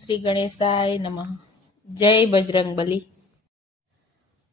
શ્રી ગણેશાય નમઃ. જય બજરંગબલી.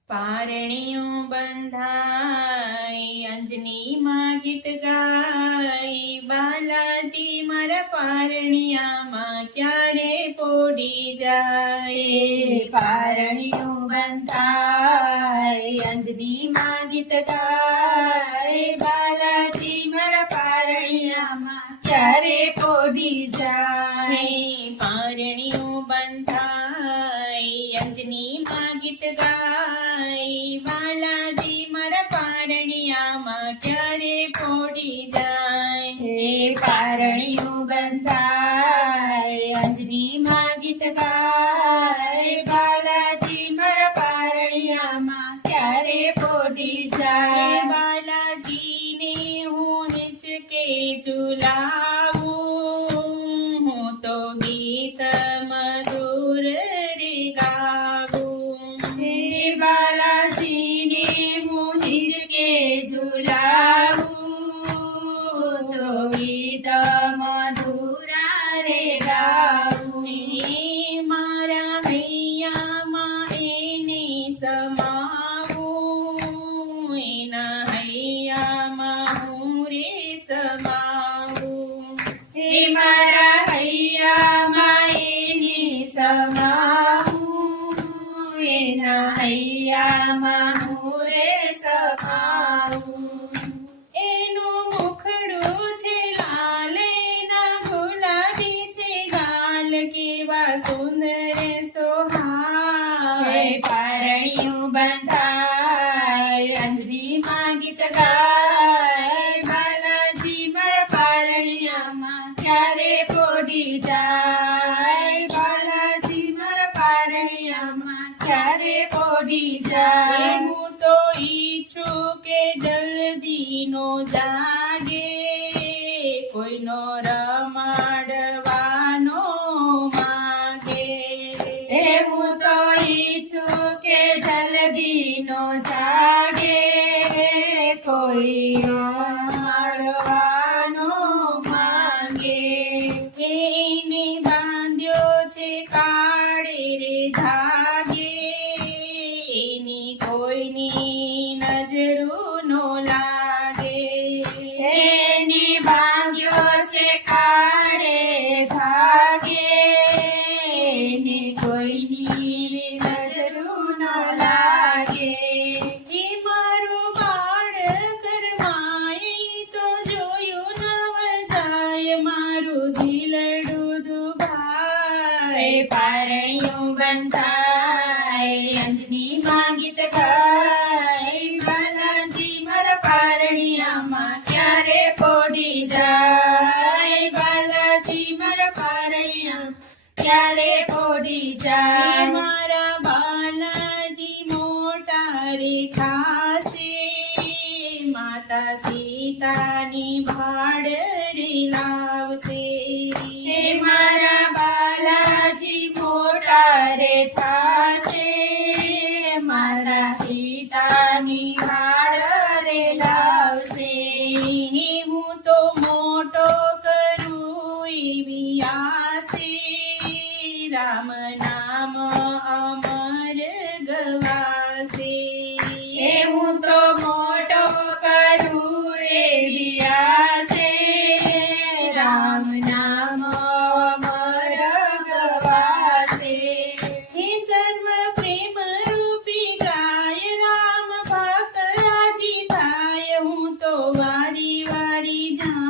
પારણિયું બંધાય અંજનીમાં ગીત ગાય, બાલાજી મારા પારણિયામાં ક્યારે પોડી જાય. પારણિયું બંધાય અંજનીમાં ગીત ગાય, બાલાજી મારા પારણિયામાં ક્યારે પોડી જાય. પારણિયું બંધાય અંજનીમાં ગીત ગાય, બાલાજી મારા પારણિયામાં ક્યારે પોડી જાય. પારણિયું બંધાય અંજનીમાં ગીત ગાય, બાલાજી મારા પારણિયામાં ક્યારે પોડી જાય. બાલાજીને હું હિંચકે ઝુલાવું, હું તો ગીત મધુર રે ગાવું. બાલાજીને હું હિંચકે ઝુલાવું, તો ગીત મધુરા રે ગાવું. મારા હૈયામાં એને સમાવું, એના હૈયામાં હું રે સમાવું. મારા હૈયામાં એની સમાવું, એના હૈયામાં હું રે સમાવું. એનું મુખડું છે લાલ, એના ગુલાબી છે ગાલ, કેવા સુંદર સોહાય. પારણિયું બંધાય અંજનીમાં ગીત ગાય, બાલાજી મારા પારણિયામાં ક્યારે પોડી જાય. બાલાજી મારા પારણિયામાં ક્યારે પોડી જાય. હું તો ઈચ્છું કે જલ્દી નો જાગે, કોઈનો રમાડવાનો માગે. હું તો ઈચ્છું કે જલ્દી નો જાગે, કોઈ મળવાનો માંગે. એને બાંધ્યો છે કાળે રે ધાગે, એની કોઈની નજરું નો લાગે. એની ભાંગ્યો છે કાળે ધાગે, એની કોઈની નજરું ન લાગે. એ મારું બાળ કરમાય તો જોયું નવ જાય, મારું દિલડું દુભાય. પારણિયું બંધાય અંજનીમાં ગીત ગાય, બાલાજી મારા પારણિયામાં ક્યારે પોડી જાય. બાલાજી મારા પારણિયામાં ક્યારે પોડી જાય. મારા બાલાજી મોટા રે થાશે, માતા સીતાની ભાડ રે લાવશે. મારા બાલાજી મોટા રે થાશે, મારા સીતાની વાડ રે લાવશે. હું તો મોટો કરું એવી આશે, રામ નામ અમર ગવાશે. હું તો મોટો કરું એવી આશે, રામ નામ અમર ગવાશે. હે સર્વ પ્રેમ રૂપી ગાય, રામ ભક્ત રાજી થાય, હું તો વારી વારી જાઉં.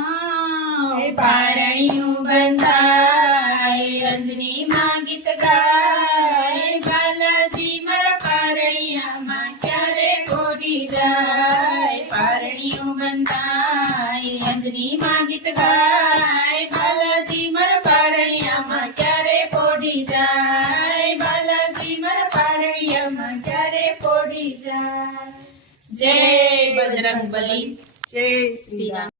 પારણિયું બંધાય અંજનીમાં ગીત ગાય, બાલાજી મારા પારણિયામાં ક્યારે પોડી જાય. પારણિયું બંધાય અંજનીમાં ગીત ગાય, બાલાજી મારા પારણિયામાં ક્યારે પોડી જાય. બાલાજી મારા પારણિયામાં ક્યારે પોડી જાય. જય બજરંગબલી. જય શ્રી રામ.